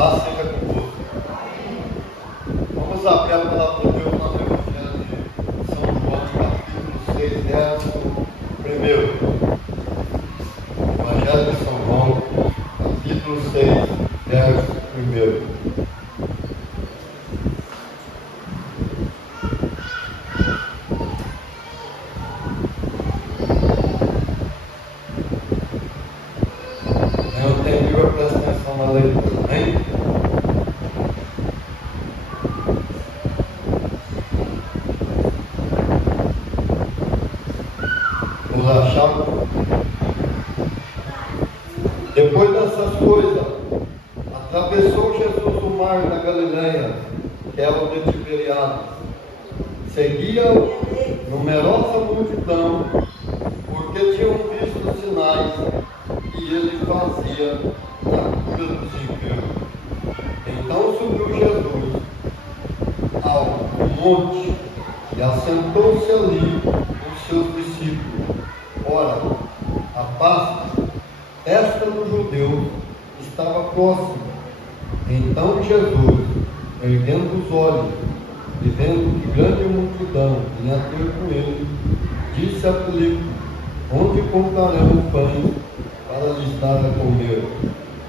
Paz seja convosco. Vamos abrir a palavra de Deus no Evangelho de São João, capítulo 6, verso 1. Evangelho de São João, capítulo 6, verso 1. Eu tenho Bíblia, presta atenção na leitura, amém? Vamos achar. Depois dessas coisas, atravessou Jesus o mar da Galileia, que é o de Tiberiades. Seguia numerosa multidão, porque tinham visto os sinais que ele fazia na cura dos enfermos. Então subiu Jesus ao monte e assentou-se ali com seus discípulos. Ora, a Páscoa, festa dos judeus, estava próxima. Então Jesus, erguendo os olhos e vendo que grande multidão vinha ter com ele, disse a Filipe: onde compraremos pães para lhes dar a comer?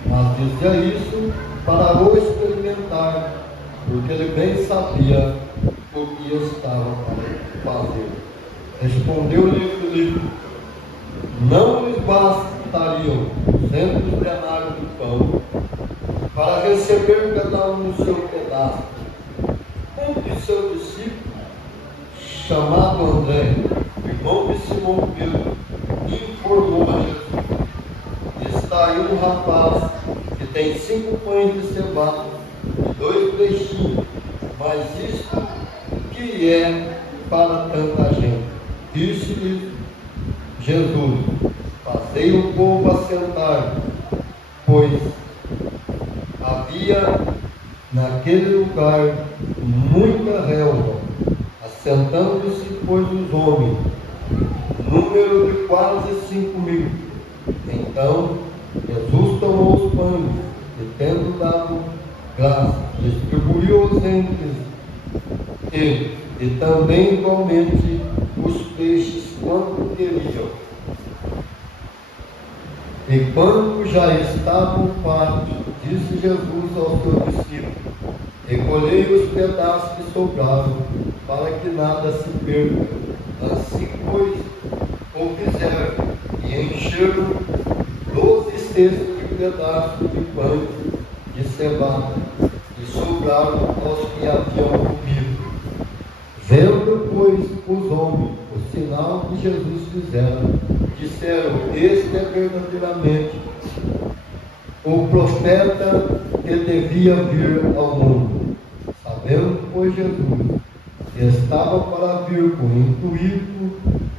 Mas dizia isso para o experimentar, porque ele bem sabia o que estava para fazer. Respondeu-lhe Filipe: não lhes bastariam 200 denários de pão para receber cada um o seu pedaço? Um de seus discípulos, chamado André, irmão de Simão Pedro, informou a Jesus: está aí um rapaz que tem 5 pães de cevada e 2 peixinhos, mas isto que é para tanta gente? Disse-lhe Jesus: fazei o povo assentar, pois havia naquele lugar muita relva. Assentando-se, pois, os homens, número de quase 5.000. Então Jesus tomou os pães e, tendo dado graças, distribuiu-os entre eles, e também igualmente os peixes quanto queriam. E quando já estavam fartos, disse Jesus aos seus discípulos: recolhei os pedaços que sobraram, para que nada se perca. Assim, pois, o fizeram, e encheram 12 cestos de pedaços de pães de cevada, e sobraram aos que haviam comido. Vendo, pois, os homens o sinal que Jesus fizera, disseram: este é verdadeiramente o profeta que devia vir ao mundo. Sabendo, pois, Jesus que estava para vir com o intuito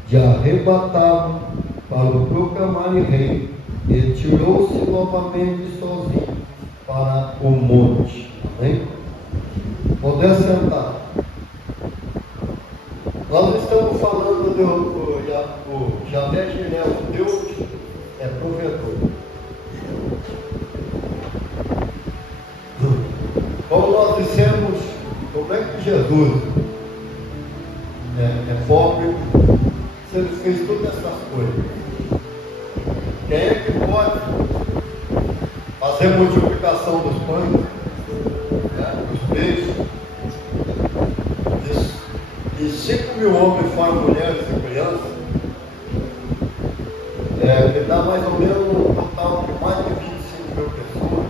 de arrebatá-lo para o proclamarem rei, e tirou-se novamente sozinho para o monte. Amém? Poder sentar. Nós estamos falando do Javé Jiré, Deus é provedor. Como nós dissemos, como é que Jesus é pobre se ele fez todas essas coisas? Quem é que pode fazer multiplicação dos pães, dos peixes? De 5.000 homens, fora mulheres e crianças, ele dá mais ou menos um total de mais de 25.000 pessoas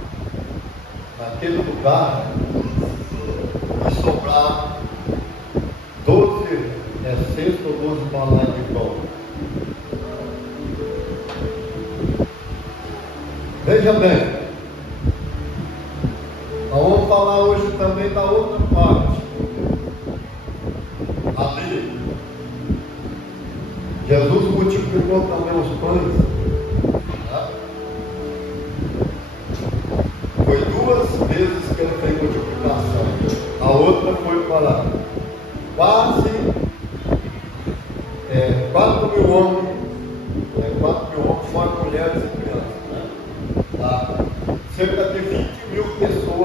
naquele lugar, e sobrar 12 cestos ou 12 panadas de pão. Veja bem, nós vamos falar hoje também da outra parte. Ali, Jesus multiplicou também os pães. Foi 2 vezes que ele fez multiplicação. A outra foi para quase 4.000 homens, 4.000 homens, fora mulheres e crianças. Cerca de 20.000 pessoas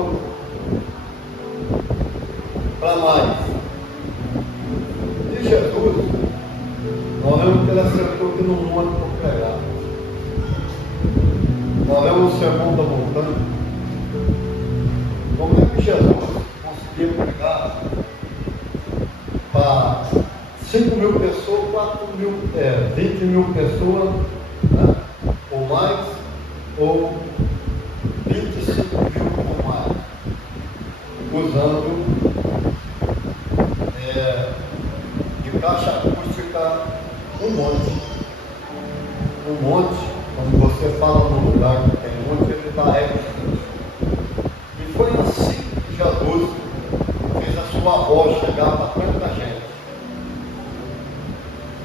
voltando. Como é que Jesus conseguia pregar para 5 mil pessoas, 20 mil pessoas, né? Ou mais, ou 25 mil ou mais, usando de caixa acústica um monte, quando você fala num lugar que tem um monte, ele dá eco. E foi assim que Jesus fez a sua voz chegar para tanta gente.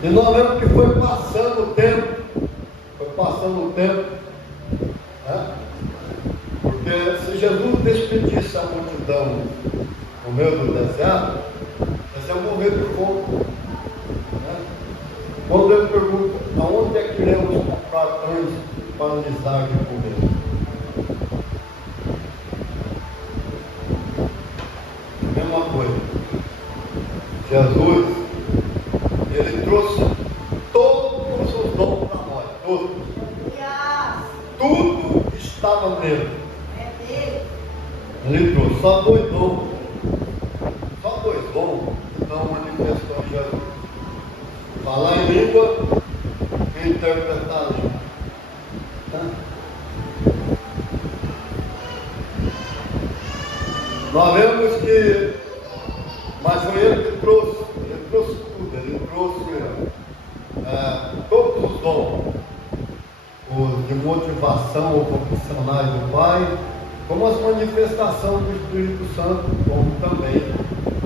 E nós vemos que foi passando o tempo, né? Porque se Jesus despedisse a multidão no meio do deserto, eles iam morrer de fome, né? Quando ele pergunta, aonde é que iremos comprar pães para lhes dar de comer? Mesma coisa. Jesus, ele trouxe todos os dons para nós, todos. Tudo estava nele. Ele trouxe só dois dons não manifestou em Jesus: falar em língua e interpretar a língua. Tá? Nós vemos que, mas foi ele que trouxe tudo, ele trouxe todos os dons, os de motivação ou profissionais do Pai, como as manifestações do Espírito Santo, como também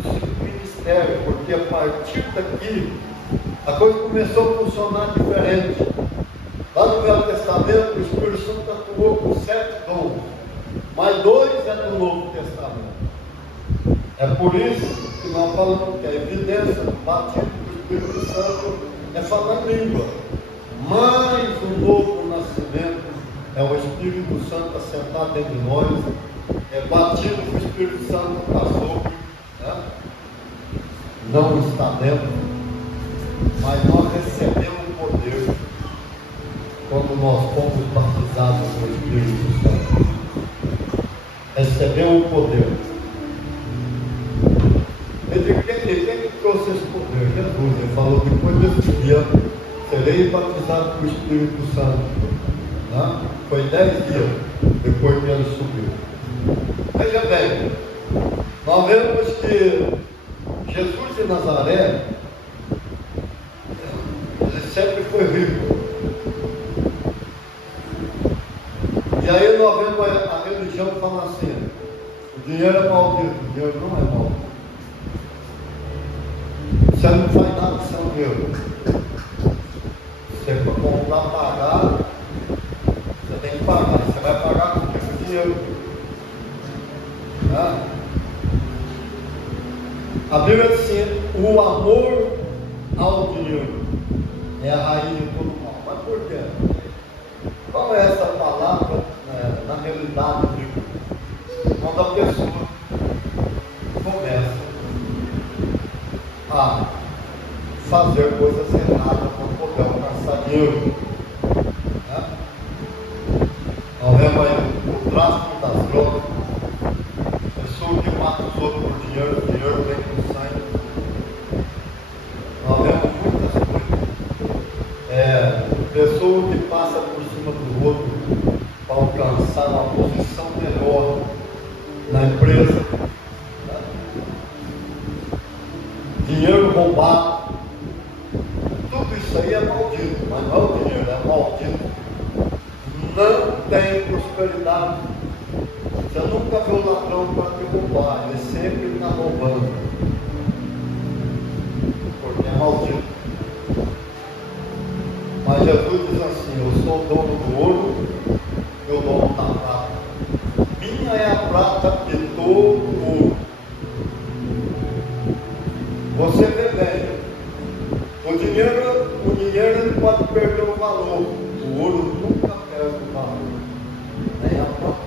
o ministério, porque a partir daqui a coisa começou a funcionar diferente. Lá no Velho Testamento, o Espírito Santo atuou com 7 dons, mas 2 é do Novo Testamento. É por isso que nós falamos que a evidência do batismo do Espírito Santo é falar língua. Mas o novo nascimento é o Espírito Santo assentado dentro de nós, é batismo que o Espírito Santo passou, né? Não está dentro, mas nós recebemos o poder quando nós fomos batizados no Espírito Santo. Recebemos o poder. Quem trouxe esse poder? Jesus. Ele falou: depois desse dia serei batizado com o Espírito Santo, né? Foi 10 dias depois que ele subiu. Veja bem, nós vemos que Jesus de Nazaré, ele sempre foi rico. E aí nós vemos a religião falando assim: o dinheiro é maldito. O dinheiro não é maldito. Você não faz nada sem dinheiro. Você for comprar, pagar, você tem que pagar. Você vai pagar com o dinheiro. Né? A Bíblia diz assim: o amor ao dinheiro é a raiz de todo mal. Mas por quê? Qual é essa palavra na realidade bíblica? Quando a pessoa começa a fazer coisas erradas para poder alcançar dinheiro, né? Nós vemos aí o tráfico das drogas, pessoa que mata os outros por dinheiro, o dinheiro vem com sangue. Nós vemos muitas coisas, pessoa que passa por cima do outro para alcançar uma posição melhor na empresa, né? Dinheiro roubado. Tudo isso aí é maldito, mas não é o dinheiro, é maldito. Não tem prosperidade. Você nunca vê o ladrão para te roubar, ele sempre está roubando, porque é maldito. Mas Jesus diz assim: eu sou o dono do ouro e o dono da prata. Minha é a prata e todo o ouro. Você vê bem, o dinheiro ele pode perder o valor, o ouro nunca perde o valor, nem a prata.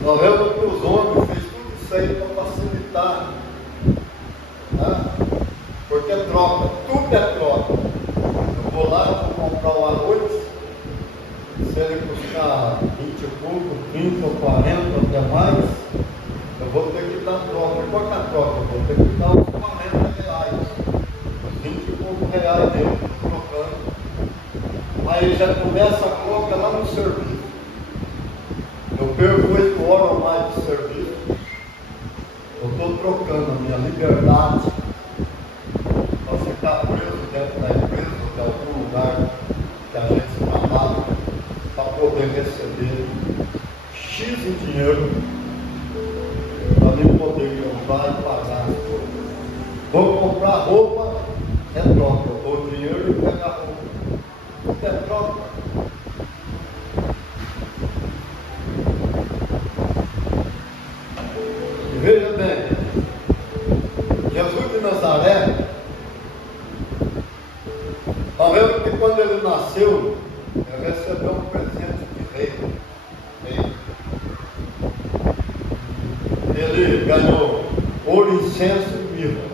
Nós vemos que os homens fez tudo isso aí para facilitar, né? Porque é troca, tudo é troca. 30 ou 40, até mais, eu vou ter que dar troca. Qual que é a troca? Eu vou ter que dar uns 40 reais, uns 20 e poucos reais dele, trocando. Aí já começa a troca lá no serviço. Eu perco 8 horas ou mais de serviço. Eu estou trocando a minha liberdade para ficar preso dentro da empresa, de algum lugar que a gente se trabalha, para poder receber X em dinheiro, para mim poder comprar e pagar as coisas. Vou comprar roupa, é troca. Eu dou dinheiro e pego a roupa. Tudo é troca. E veja bem, Jesus de Nazaré, eu lembro que quando ele nasceu, ele recebeu um presente de rei. Ele ganhou ouro, incenso e mirra.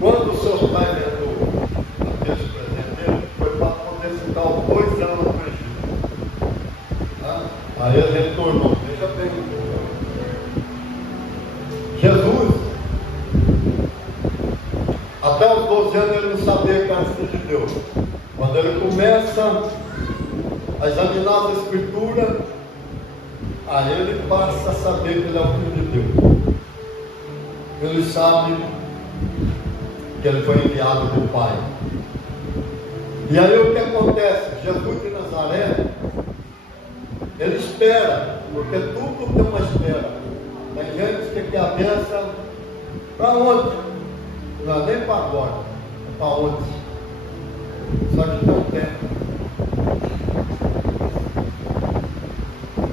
Quando seus pais vendeu aqueles presentes dele, foi para poder ficar os 2 anos no Egito. Aí ele retornou. Veja bem. Jesus, até os 12 anos ele não sabia que era filho de Deus. Quando ele começa a examinar as escrituras, aí ele passa a saber que ele é o filho de Deus. Ele sabe que ele foi enviado do Pai. E aí o que acontece? Jesus de Nazaré, ele espera, porque tudo tem uma espera. Tem gente que quer a bênção para onde? Não é nem para agora, é para onde? Só que tem um tempo.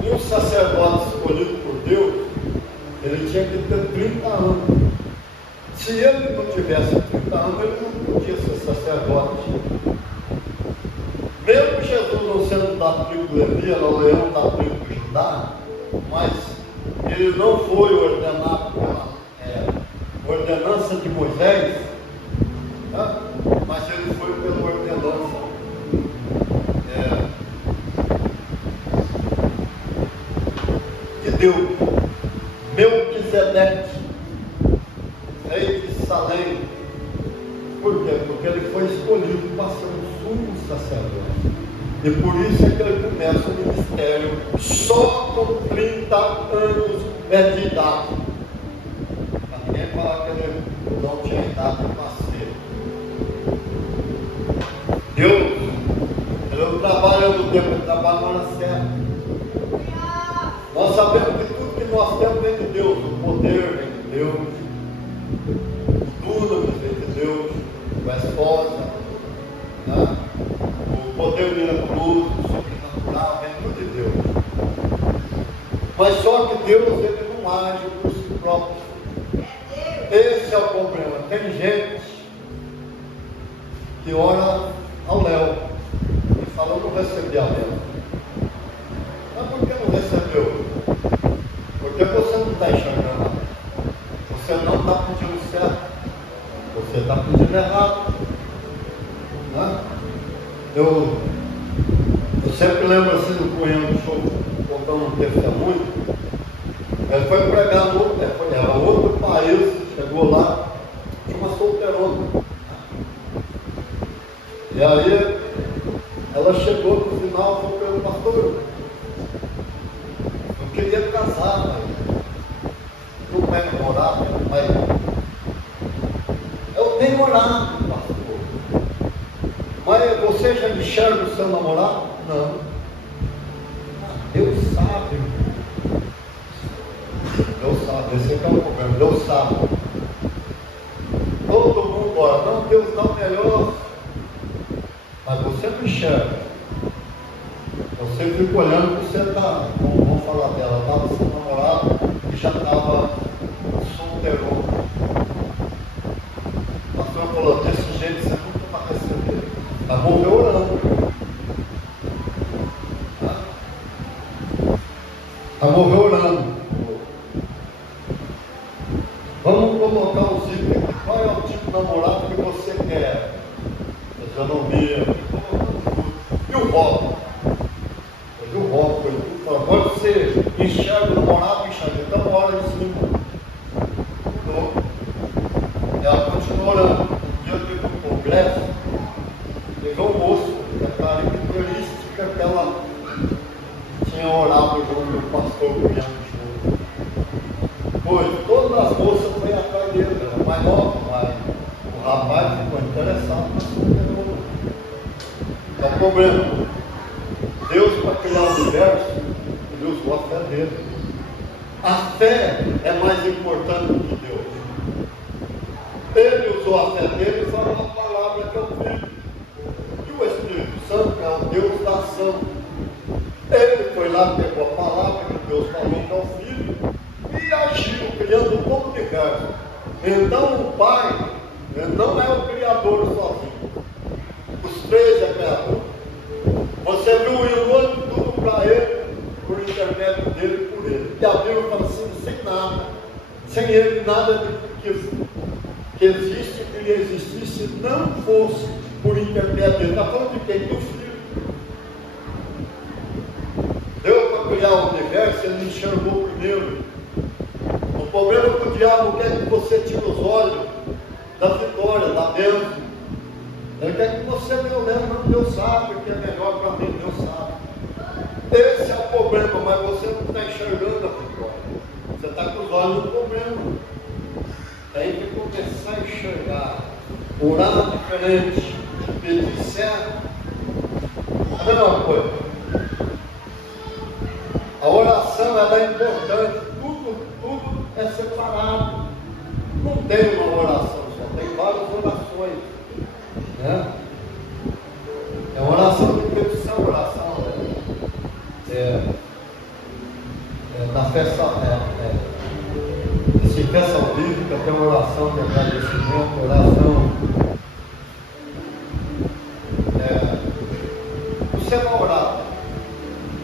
E um sacerdote escolhido por Deus, ele tinha que ter 30 anos. Se ele não tivesse 30 anos, ele não podia ser sacerdote. Mesmo Jesus não sendo da tribo de Levi, era o leão da tribo de Judá, mas ele não foi ordenado pela ordenança de Moisés, né? Mas ele foi pela ordenança de Deus. Melquisedeque, rei de Salém. Por quê? Porque ele foi escolhido para ser um sumo sacerdote. E por isso é que ele começa o ministério só com 30 anos de idade. Para ninguém falar que ele não tinha idade para ser. Deus, ele não trabalha no tempo, ele trabalha na hora certa. Nós sabemos que tudo que nós temos vem de Deus. O poder vem de Deus. Tudo vem de Deus. A esposa, né? O poder miraculoso, o sobrenatural, vem tudo de Deus. Mas só que Deus, ele não age por si próprio. Esse é o problema. Tem gente que ora ao Léo e fala: eu não recebi a Léo. Mas por que não recebeu? Porque você não está enxergando. Você não está pedindo certo. Você está pedindo errado. Né? Eu sempre lembro assim do cunhão do show, contando um testemunho. Ele foi pregar no era outro país, chegou lá, tinha uma solteirona. E aí ela chegou no final e falou para ele: pastor, eu queria casar, mas não é namorado, mas eu tenho orado, pastor. Mas você já enxerga o seu namorado? Não. Deus sabe. Deus sabe, esse aqui é o problema. Deus sabe. Todo mundo ora, não, Deus dá melhor. Mas você não enxerga. Você fica olhando que você está, vamos falar dela, estava seu namorado e já estava solteirão. O pastor falou: desse jeito você nunca vai receber. Vai morrer orando. Vai morrer orando. Vamos colocar os itens. Qual é o tipo de namorado que você quer? Fisionomia. E o voto? E o voto? congresso, teve um moço, a característica que ela tinha orado junto do pastor Cunhado. Pois todas as moças foram atrás dele, era mais nova, mas o rapaz ficou interessado na sua pergunta. É o problema. Deus, para criar o universo, Deus gosta dele. A fé é mais importante do que Deus. Ele usou a fé dele e falou a palavra que é o Filho. E o Espírito Santo é o Deus da ação. Ele foi lá, pegou a palavra que Deus falou que é o Filho e agiu, criando todo o universo. Então o Pai não é o Criador sozinho. Os três é Criador. Você viu o irmão tudo para ele, por intermédio dele, por ele. E a Bíblia fala assim, sem nada, sem ele, nada que existe, que ele existisse, não fosse por intermédio dele. Está falando de quem? Do Filho. Deus, para criar o universo, ele enxergou primeiro. O problema é que o diabo quer que você tire os olhos da vitória, da bênção. Ele quer que você não lembre que Deus sabe que é melhor para mim, Deus sabe. Esse é o problema, mas você não está enxergando a vitória. Você está com os olhos no problema. Tem que começar a enxergar, orar diferente, pedir certo. A mesma coisa. A oração ela é importante, tudo é separado. Não tem uma oração só, tem várias orações. Né? É uma oração de petição, oração na festa, festa bíblica, tem uma oração de agradecimento, oração. Você vai orar,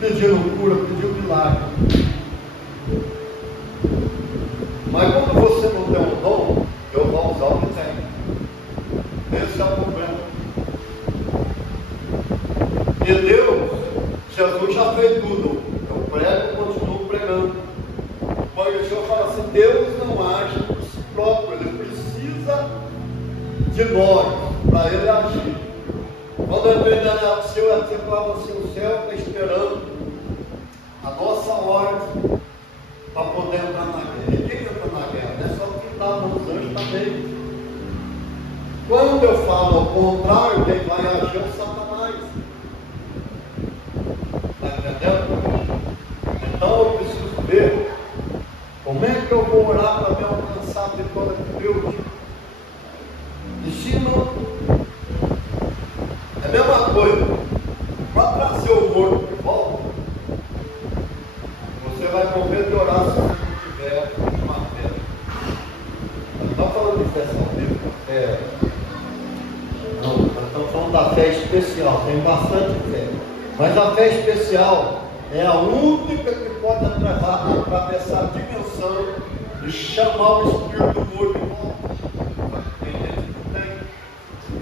pedindo cura, pedindo milagre. Mas quando você não tem um dom, Deus vai usar o que tem. Esse é o problema. E Deus, Jesus já fez tudo. Eu prego e continuo pregando. Mas o Senhor fala assim, Deus não age por si próprio, Ele precisa de nós, para Ele agir. Quando ele veio da céu, você falava assim, o céu está esperando a nossa ordem para poder entrar na guerra. Ninguém entra na guerra, não é só quem está nos anjos também. Quando eu falo ao contrário, quem vai agir é o Satanás. Está entendendo? Então eu preciso ver como é que eu vou orar para me alcançar a vitória de Deus. Ensina. É a mesma coisa. Para trazer o morto de volta, você vai morrer de orar se você não tiver uma fé. Nós estamos falando de fé salvífica, fé. Não, nós estamos falando da fé especial, tem bastante fé. Mas a fé especial é a única que pode atravessar a dimensão de chamar o espírito do morto de volta. Tem gente que não tem.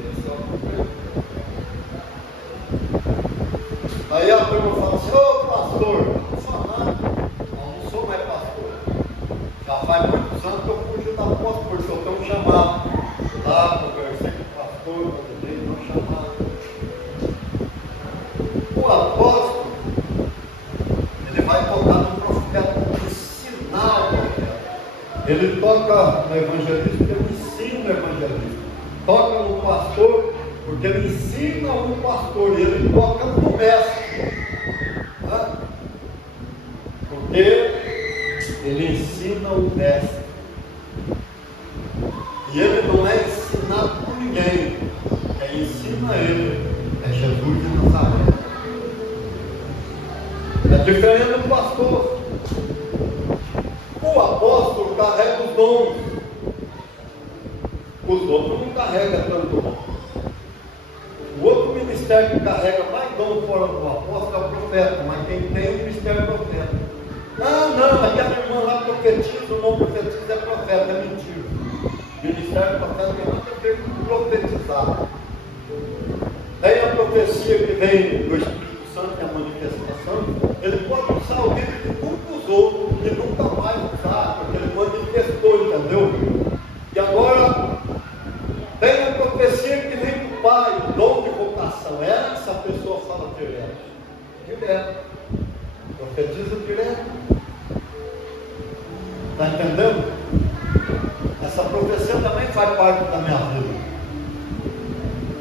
Esse é o problema. Aí a turma fala assim, ô pastor, não sou nada. Não sou mais pastor. Já faz muitos anos que eu fugi da posse, porque eu tenho um chamado. Lá, conversei com o pastor, quando dei um chamado. O apóstolo, ele vai tocar no profeta, ensinar o profeta. Ele toca no evangelista, porque ele ensina o evangelista. Toca no pastor, porque ele ensina o pastor. E ele toca no mestre. Né? Porque ele ensina o mestre. E ele não é ensinado por ninguém. Quem ensina ele é Jesus de Nazaré. É diferente do pastor. O apóstolo carrega os dons. Os outros não carregam tanto dom. O outro ministério que carrega mais dom fora do apóstolo é o profeta, mas quem tem o ministério é o profeta. Ah, não, aquela irmã lá profetiza, o não profetiza é profeta, é mentira. O ministério do profeta tem nada a ver com profetizar. Tem a profecia que vem do Espírito Santo, que é a manifestação, ele pode usar alguém que nunca usou, que nunca mais usar, porque ele manifestou, entendeu? E agora, tem a profecia que vem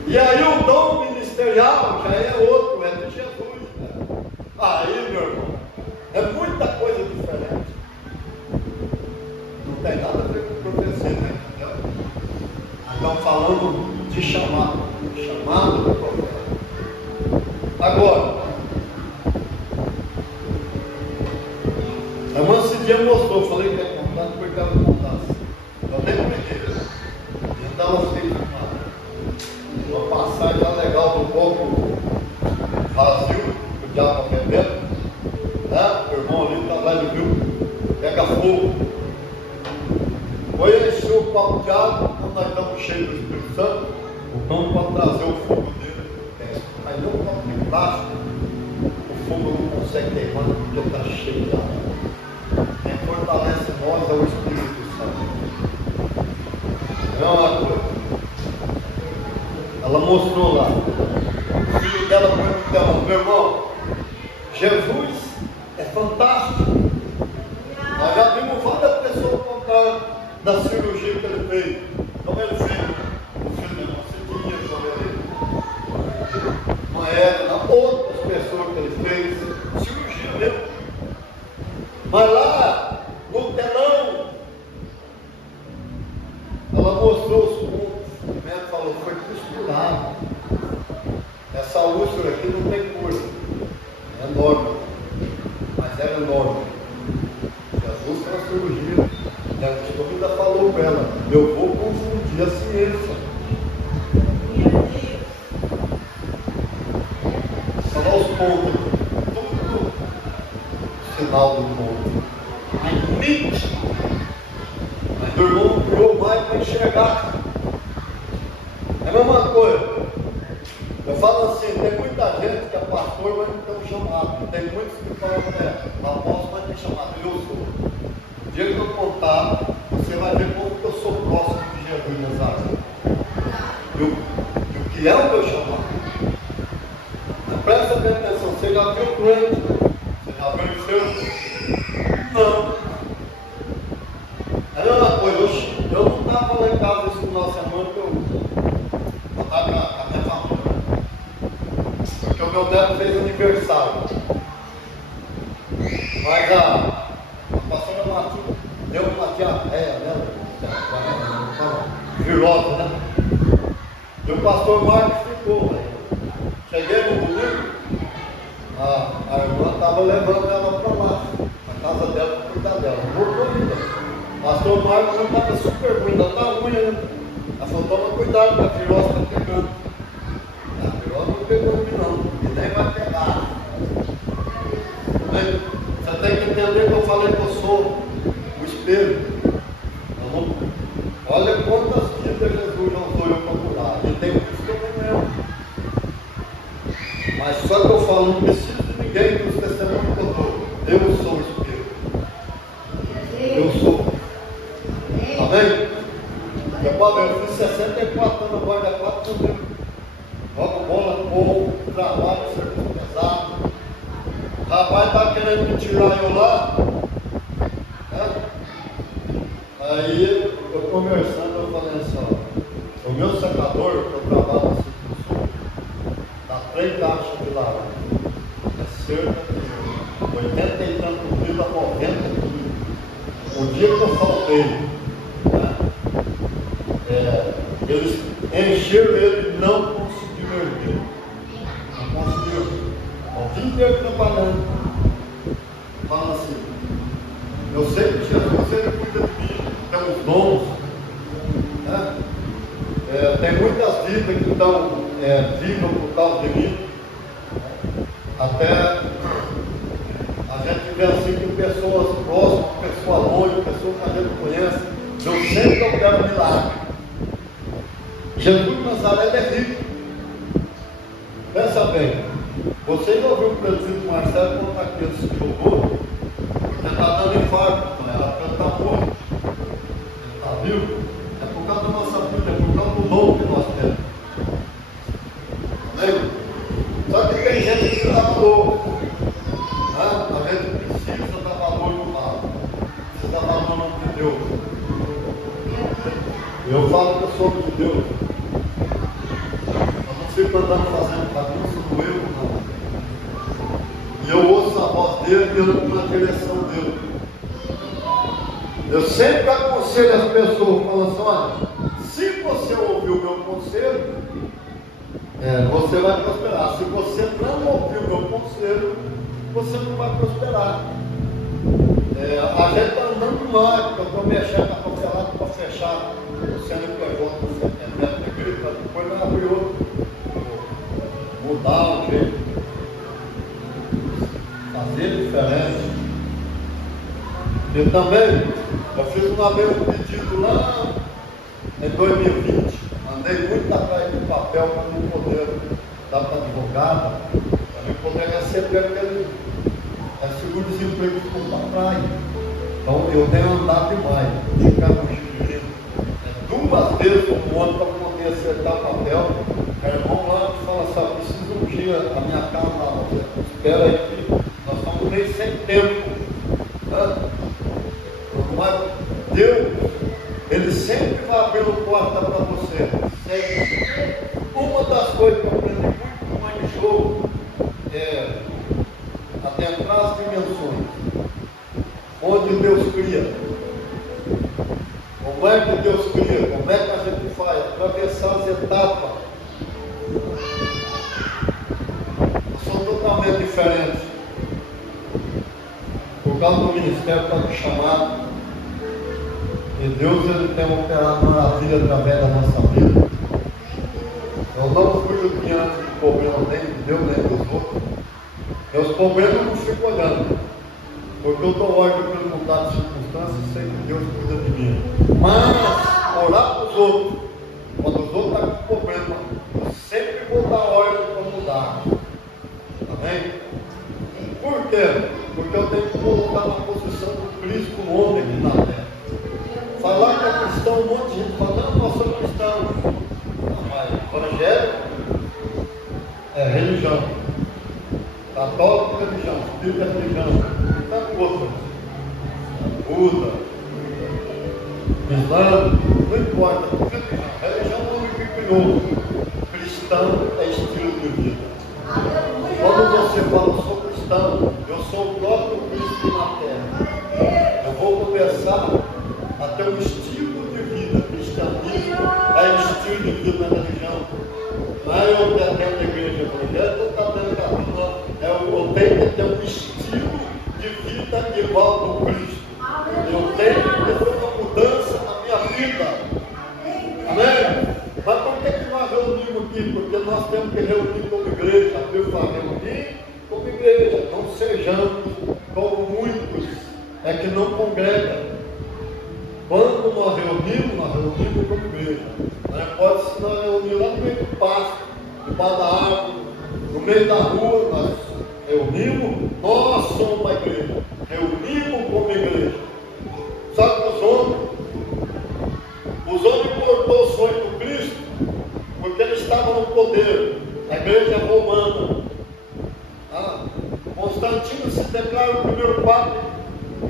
E aí o dom ministerial já é outro, é de Jesus, né? Aí, meu irmão, é muita coisa diferente. Não tem nada a ver com profecia, né? Estão falando de chamado do profeta. Agora, a irmã Cidinha mostrou, eu falei que ia contar, porque ela contasse. Eu nem conheço. Então ela fez uma passagem legal do corpo vazio, que o diabo está bebendo, né? O irmão ali está lá, ele viu, pega fogo. Foi encher o copo de água, quando nós estamos cheios do Espírito Santo, o pão pode trazer o fogo dele. Mas não um copo de plástico, o fogo não consegue queimar porque está cheio de água. Quem fortalece nós é o Espírito Santo. Não é uma coisa. Ela mostrou lá. O filho dela perguntou: meu irmão, Jesus é fantástico. Nós já vimos várias pessoas contar da cirurgia que ele fez. Como ele fez o filho da Cidinha, como ele, uma época, outras pessoas que ele fez, cirurgia mesmo. Mas lá no telão, ela mostrou os pontos. O médico falou: foi costurado. Essa úlcera aqui não tem cura. É enorme. Mas era enorme. Jesus foi uma cirurgia. E a gente ainda falou para ela: eu vou confundir a ciência. Falar os pontos. Tudo final do mundo. Mas nítido. Mas o irmão criou mais para enxergar. É a mesma coisa. Eu falo assim, tem muita gente que é pastor, mas não tem um chamado. Tem muitos que falam: apóstolo, mas tem chamado. Eu sou. O dia que eu contar, você vai ver como que eu sou próximo de Jesus nessa área. E o que é o meu chamado? Mas presta bem atenção, você já viu o crente? Você já viu o seu? Não. É a mesma coisa, eu não estava lá em casa esse final de semana que eu estava com a minha família. Porque o meu neto fez aniversário. Mas a pastora Matilde deu uma diarreia nela, virose, né? E o pastor Marcos ficou, velho. Cheguei no domingo, a irmã estava levando ela para lá, na casa dela, para cuidar dela. Não voltou ainda. O pastor Marcos não estava super ruim, ainda está ruim ainda. Ela falou: toma cuidado, que a virose está pegando. A virose não pegou aqui não, e nem vai pegar. Você tem que entender que eu falei que eu sou o espelho. Olha quantas vidas Jesus já usou eu para curar. E tem isso que eu não lembro. Mas só que eu falo: não preciso de ninguém dos testemunhos que eu dou. Eu sou o espelho. Eu sou. Amém? Eu fiz 64 anos, agora é 4 anos. Jogo bola no povo, trabalho, serviço pesado. O rapaz está querendo me tirar eu lá. Né? Aí eu conversando, eu falei assim: ó, o meu secador, que eu trabalho no Sul, dá 3 caixas de laranja. É cerca de 80 e tantos quilos a 90 quilos. O dia que eu faltei, né? Eles encheram ele e não conseguiu erguer. Não conseguiu. O dia inteiro trabalhando. Fala assim: eu sei que Jesus, ele cuida de mim, tem os dons. Né? Tem muitas vidas que estão vivas por causa de mim. Até a gente vê assim com pessoas próximas, pessoas longe, pessoas que a gente conhece. Eu sempre opero milagre. Jesus de Nazaré, ele é rico. Pensa bem, você já ouviu o presbítero Marcelo contar que ele se jogou? Porque está dando infarto, ela está morto. Ele está vivo. É por causa da nossa vida, é por causa do dom que nós temos. Amém? Só que tem gente que dá valor. A gente precisa dar valor no mal. Precisa dar valor no nome de Deus. Eu falo que eu sou de Deus. fico andando fazendo bagunça no erro, não. E eu ouço a voz dele e eu vou na direção dele. Eu sempre aconselho as pessoas, falando assim, olha, se você ouvir o meu conselho, você vai prosperar. Se você não ouvir o meu conselho, você não vai prosperar. A gente está andando mais, eu estou mexendo na papelada para fechar o CNPJ do CNPJ da igreja, para depois não abrir outro, mudar o jeito, fazer diferente. E também, eu fiz uma vez um pedido lá em 2020, mandei muito atrás do papel para não poder dar para advogada, para não poder receber aquele seguro-desemprego que ficou para trás. Então eu tenho andado demais, ficar no Chile, 2 vezes no ano para poder acertar o papel. O irmão lá fala assim, preciso um dia a minha casa lá, espera aí que nós estamos meio sem tempo. Né? Mas Deus, Ele sempre vai abrindo porta para você. Sempre. Uma das coisas que eu aprendi muito mais de jogo é adentrar as dimensões onde Deus cria. Como é que Deus cria? Como é que a gente faz? Atravessar as etapas. São totalmente diferentes. Por causa do ministério está me chamado. E Deus, Ele tem operado maravilha através da nossa vida. Eu não fui diante de problema nem de Deus, nem dos outros. Meus problemas eu não fico olhando. Porque eu estou olhando pelo mudar de circunstâncias e sei que Deus cuida de mim. Mas, orar para os outros, quando os outros estão com problema, eu sempre vou dar ordem para mudar. Amém? Por quê? Porque eu tenho que colocar na posição do Cristo, o homem aqui na terra. Falar que é cristão, um monte de gente fala, não, nós somos cristãos. Mas evangelho é religião. Católico é religião, espírita é religião. E tanto outro. Buda, Islã, não importa, tudo é religião. Religião é o nome que criou. Cristão é estilo de vida. Quando você fala, eu sou cristão, eu sou o próprio Cristo na terra. Eu vou começar a ter um estilo de vida. Cristianismo é estilo de vida na religião. Não é eu que atendo a igreja evangélica, eu estou atendendo a vida. Eu tenho que ter um estilo de vida igual ao Cristo. Eu tenho que ter uma mudança na minha vida. Amém? Mas por que nós reunimos aqui? Porque nós temos que reunir como igreja. A Bíblia fala reunir como igreja. Não sejamos como muitos que não congregam. Quando nós reunimos como igreja. Não pode se nós reunir lá no meio do pasto, debaixo da árvore, no meio da rua, nós reunimos, nós somos uma igreja. Reunimos como igreja. Só que os homens cortou o sonho do Cristo, porque eles estavam no poder. A igreja romana. Constantino se declara o primeiro papa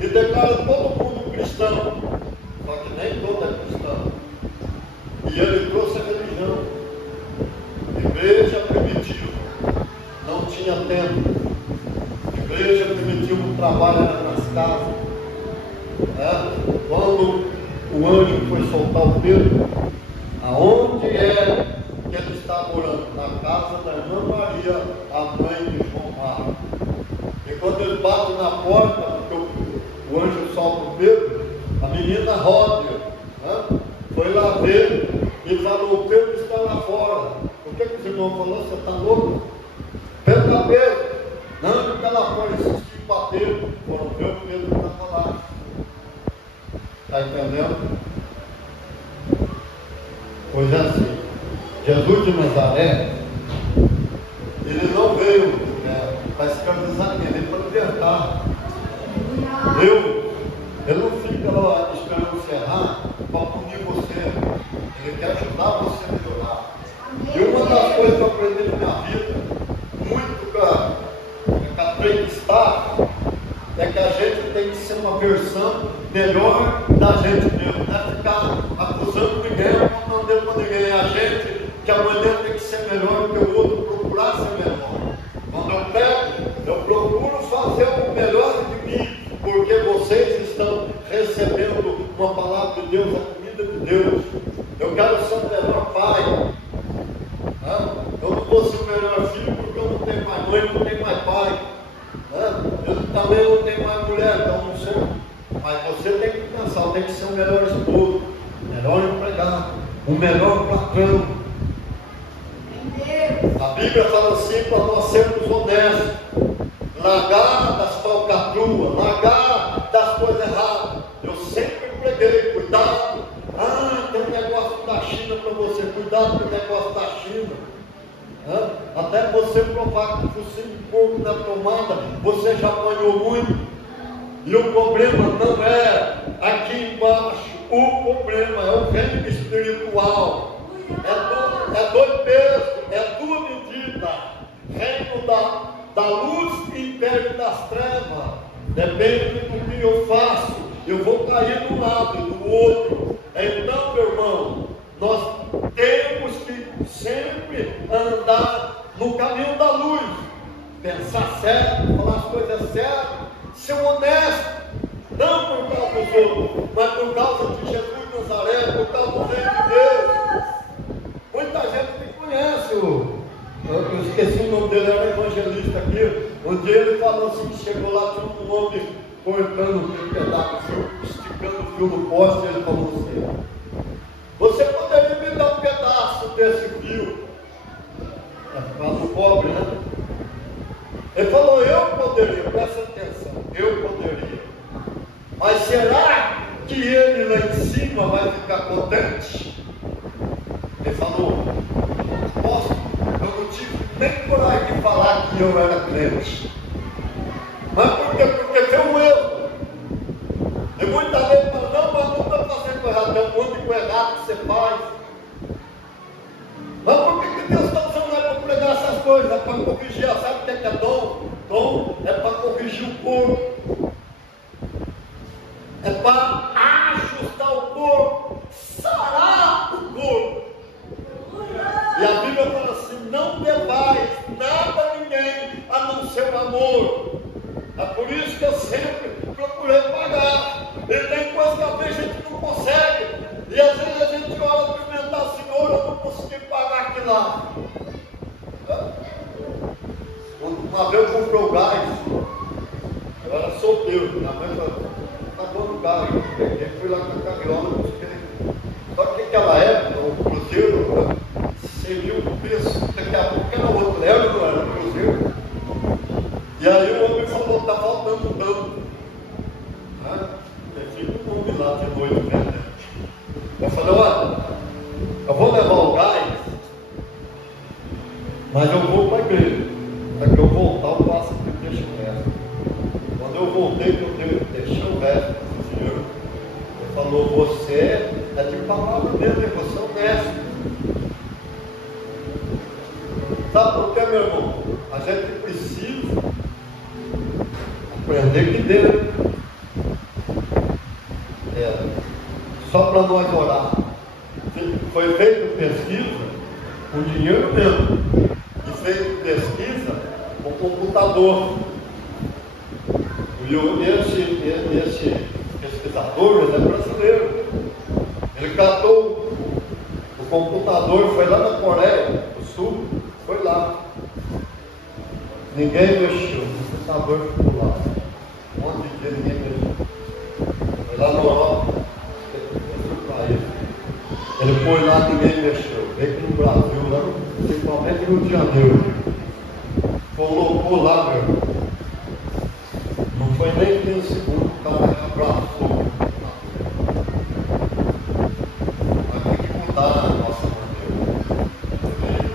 e declara todo mundo cristão. Só que nem todo é cristão. E ele trouxe a religião. Igreja primitiva. Não tinha templo. Igreja primitiva, o trabalho era nas casas. Quando o anjo foi soltar o Pedro, aonde é que ele está morando? Na casa da irmã Maria, a mãe de João Marcos. E quando ele bate na porta, porque o anjo solta o Pedro, a menina Ródia foi lá ver e falou, o Pedro está lá fora. Por que os irmãos falaram, você está louco? Pedro está preso. Não, ele está lá fora, insistiu em bater. Foram ver o Pedro que estava lá. Está entendendo? Pois é assim, Jesus de Nazaré, ele não veio para escravizar ninguém, ele veio para libertar. Ele não fica lá esperando você errar para punir você. Ele quer ajudar você a melhorar. E uma das coisas que eu aprendi na minha vida, muito com a aprendizagem, é que a gente tem que ser uma versão melhor da gente mesmo. Não é ficar acusando ninguém, apontando dedo para ninguém. A gente, que amanhã tem que ser melhor do que fosse o melhor filho, porque eu não tenho mais mãe, não tenho mais pai. Eu também não tenho mais mulher, então não sou. Mas você tem que pensar, tem que ser o melhor esposo, o melhor empregado, o melhor patrão. A Bíblia fala assim para nós sermos honestos, largar das falcatruas, largar das coisas erradas. Eu sempre preguei, cuidado. Tem um negócio da China para você, cuidado com o negócio da China. Até você provar que o focinho de porco na tomada, você já apanhou muito. E o problema não é aqui embaixo, o problema é o reino espiritual. É dois pesos, é tua medida. Reino da luz e império das trevas. Depende do que eu faço, eu vou cair de um lado e do outro. Então, meu irmão, nós temos que sempre andar no caminho da luz, pensar certo, falar as coisas certas, ser honesto, não por causa dos outros, mas por causa de Jesus de Nazaré, por causa do reino de Deus. Muita gente me conhece, eu esqueci o nome dele, era evangelista aqui. Um dia ele falou assim, que chegou lá, tinha um homem cortando um pedaço, esticando o fio do poste, e ele falou assim: você poderia me dar um pedaço desse fio? Para o pobre, né? Ele falou, eu poderia, presta atenção, eu poderia. Mas será que ele lá em cima vai ficar contente? Ele falou, apóstolo, eu não tive nem coragem de falar que eu era crente. Mas por quê? Porque foi um erro. E muitas vezes fala, não, mas não estou fazendo coisa errada, tem um monte de coisa errada que você faz. Mas por que Deus está usando para pregar essas coisas? É para corrigir, sabe o que é dom? Dom é para corrigir o corpo. É para ajustar o corpo, sarar o corpo. E a Bíblia fala assim, não devais nada a ninguém, a não ser o amor. É por isso que eu sempre procurei pagar. E tem coisa que às vezes a gente não consegue. E às vezes a gente olha para experimentar, Senhor, eu não consegui pagar aquilo lá. Uma vez eu comprei o gás, eu era solteiro, minha mãe falou, está dando gás. Eu peguei, fui lá com a carriola, busquei. Só que naquela época, o cruzeiro, seria o preço, daqui a pouco era outro, não era o cruzeiro. E aí o homem falou, está faltando um banco. Eu fico com um homem lá de noite, né? Eu falei, olha, eu vou levar o gás, mas eu vou para a igreja. Para que eu voltar, eu passo e deixo o resto. Quando eu voltei, eu deixei o resto para o senhor. Ele falou, você é de palavra mesmo, você é honesto. Sabe por quê, meu irmão? A gente precisa aprender que Deus só para nós orar. Foi feita pesquisa com dinheiro mesmo. E feita pesquisa com computador. E esse pesquisador, ele é brasileiro. Ele catou o computador, foi lá na Coreia do Sul, foi lá. Ninguém mexeu, o computador ficou lá. Um monte de dia ninguém mexeu. Foi lá na Europa, ele foi lá, ninguém mexeu. Veio aqui no Brasil, lá, principalmente no Rio de Janeiro. Colocou lá, meu irmão. Não foi nem 15 segundos, o cara abraçou. Mas tem que mudar a nossa maneira.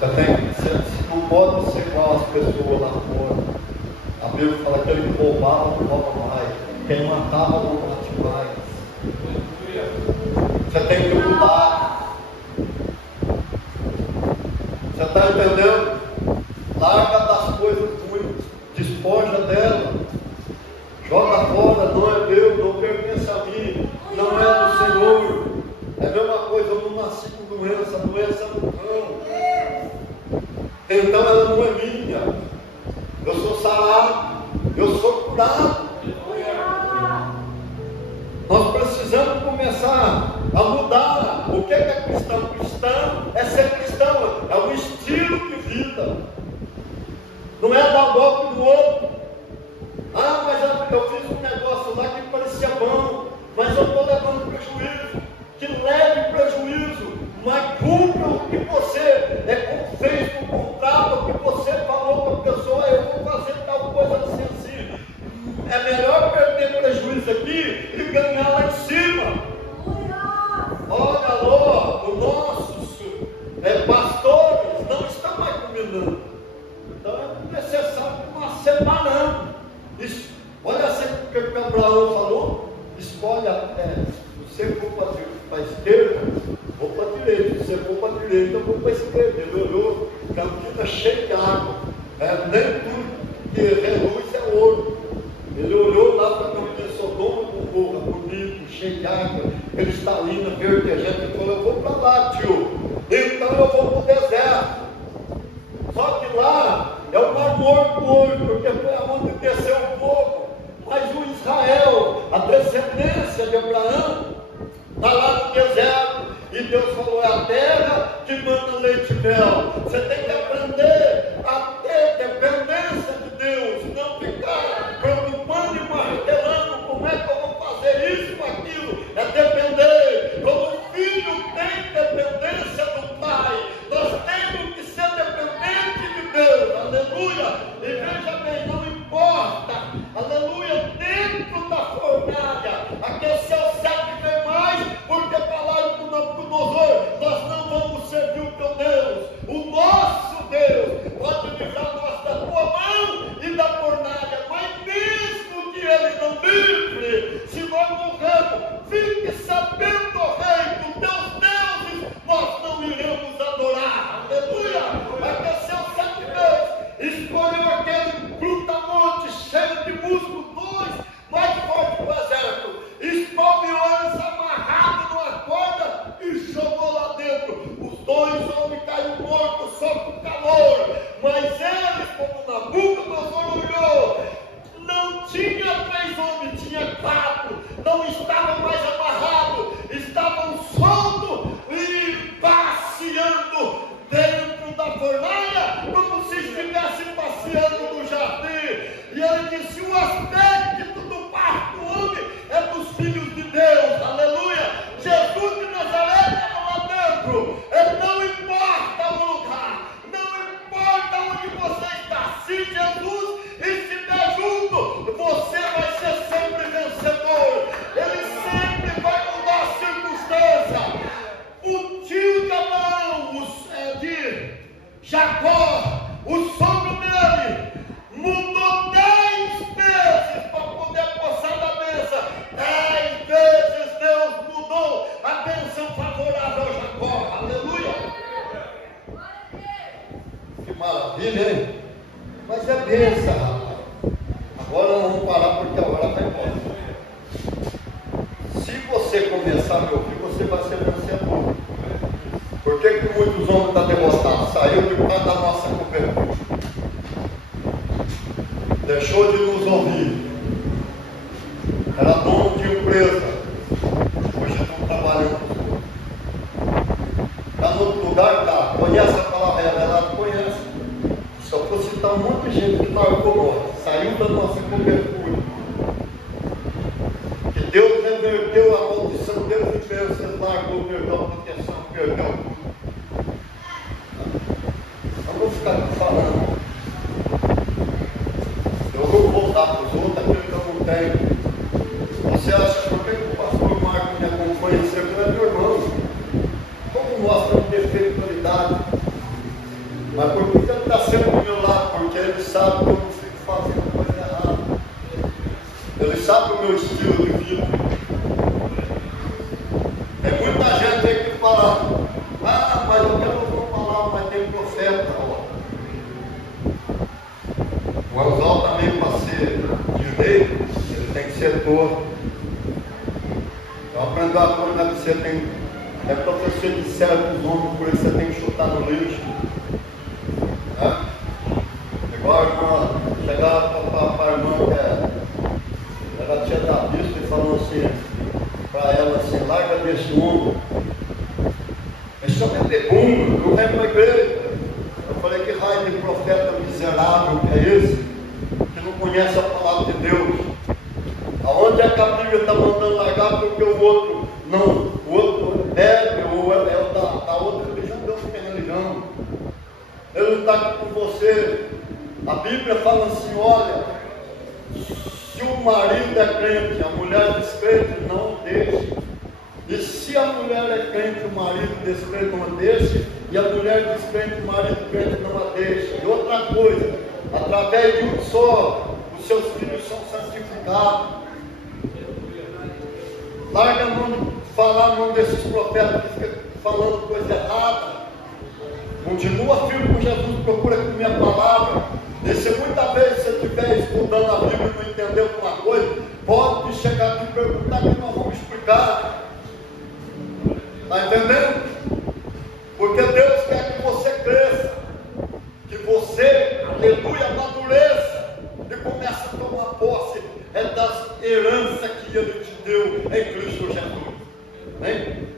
Você não pode ser igual as pessoas lá fora. A Bíblia fala que aquele que roubava não rouba mais. Quem matava não mate mais. Você tem que mudar. Você está entendendo? Larga das coisas ruins, despoja dela, joga fora, não é meu, não pertence a mim, não é do Senhor. É a mesma coisa, eu não nasci com doença, doença é do cão. Então ela não é minha. Eu sou sarado, eu sou curado. Nós precisamos começar a mudar. O que é cristão? Cristão é ser cristão, é o estilo o golpe do outro. Ah, mas eu fiz um negócio lá que parecia bom, mas eu estou levando prejuízo. Que leve prejuízo, mas cumpra o que você fez no contrato, o que você falou para a pessoa, eu vou fazer tal coisa assim. É melhor perder prejuízo aqui e ganhar lá em cima. Olha, alô, os nossos pastores não estão mais combinando. Então é necessário que não separamos. Olha assim o que o Abraão falou: escolhe, se você for para a esquerda, vou para a direita. Se você for para a direita, eu vou para a esquerda. Ele olhou, Campina cheia de água. Nem tudo que reluz é ouro. Ele olhou lá para Campina Sodoma, bonito, cheio de água, cristalina, verdejante. Ele falou: eu vou para lá, tio. Então eu vou para o deserto. Só que lá é o Mar Morto hoje, porque foi aonde desceu o fogo. Mas o Israel, a descendência de Abraão, está lá no deserto. E Deus falou: é a terra que manda leite e mel. Você tem que aprender a ter dependência de Deus, não ficar preocupando e martelando como é que eu vou fazer isso ou aquilo. É depender. Como o filho tem dependência do pai, nós temos que ser dependentes de Deus. Aleluia. E veja bem, não importa, aleluia, dentro da fornalha, aquecer o 7 vezes mais, porque falaram para o Nabucodonosor: nós não vamos servir o teu Deus, o nosso Deus pode livrar nós da tua mão e da fornalha, mas mesmo que ele não livre, se nós morrermos, fique sabendo, rei, que os teus deuses nós não iremos adorar. Aleluia. Aquecer o 7 vezes, escolheu aquele brutamonte cheio de músculo, 2 mais fortes do exército, espalhou eles amarrados numa corda e jogou lá dentro. Os 2 homens caíram mortos só com calor, mas eles, como Nabucodonosor olhou, não tinha 3 homens, tinha 4, não estavam mais amarrados, estavam soltos e passeando dentro da fornalha, como se estivesse passeando no jardim. E ele disse: o aspecto do quarto homem é dos filhos de Deus. Aleluia. Jesus de Nazaré estava lá dentro. Não importa o lugar, não importa onde você está, se Jesus estiver junto, você vai ser sempre vencedor. Ele sempre vai mudar a circunstância. O tio de Abraão, de Jacó, o sogro dele, mudou 10 vezes para poder posar da bênção. 10 vezes Deus mudou a bênção favorável a Jacó. Aleluia. Que maravilha, hein? Mas é bênção, rapaz. Agora não vamos parar porque a hora vai embora. Se você começar a me ouvir, você vai ser vencedor. Por que muitos homens estão derrotados? Saiu de parte da nossa cobertura. Deixou de nos ouvir. Era dono de empresa. Hoje estão trabalhando. Está no outro lugar? Tá. Conhece a palavra revelada? Conhece. Só vou citar um monte de gente que largou nós. Saiu da nossa cobertura. Que Deus reverteu a maldição, Deus liberou, vocês largou, perdão, proteção, perdão, tudo. Não vou ficar aqui falando. Eu vou voltar para os outros aquilo que eu não tenho. Você acha por que o pastor Marcos me acompanha? Você é meu irmão. Como nós temos defeito de qualidade. Mas por que ele está sempre do meu lado? Porque ele sabe que eu não fico fazendo coisa errada. Ele sabe o meu estilo de vida. Tem muita gente aí que fala: ah, mas eu não vou falar, mas tem profeta. O anzol também, para ser direito, ele tem que ser torto. Então aprendeu uma coisa que você tem. É para você disser para os homens, por isso você tem que chutar no lixo. Né? Igual a irmã, chegava para a irmã que ela tinha da vista e falou assim para ela assim: larga desse homem. Esse homem é bebum, não vai para a igreja. Eu falei: que raio de profeta miserável que é esse? não. Ele não está aqui com você. A Bíblia fala assim, olha, se o marido é crente, a mulher é descrente, não o deixe. E se a mulher é crente, o marido descrente não a deixe. E a mulher descrente, o marido crente não a deixe. E outra coisa, através de um só, os seus filhos são santificados. Larga a mão de falar no nome desses profetas que ficam falando coisa errada. Continua firme com Jesus, procura comer a palavra. E se muitas vezes você estiver estudando a Bíblia e não entendeu alguma coisa, pode chegar aqui e perguntar que nós vamos explicar. Está entendendo? Porque Deus quer que você cresça, que você, aleluia, amadureça e comece a tomar posse das heranças que Ele te deu em Cristo Jesus. Amém?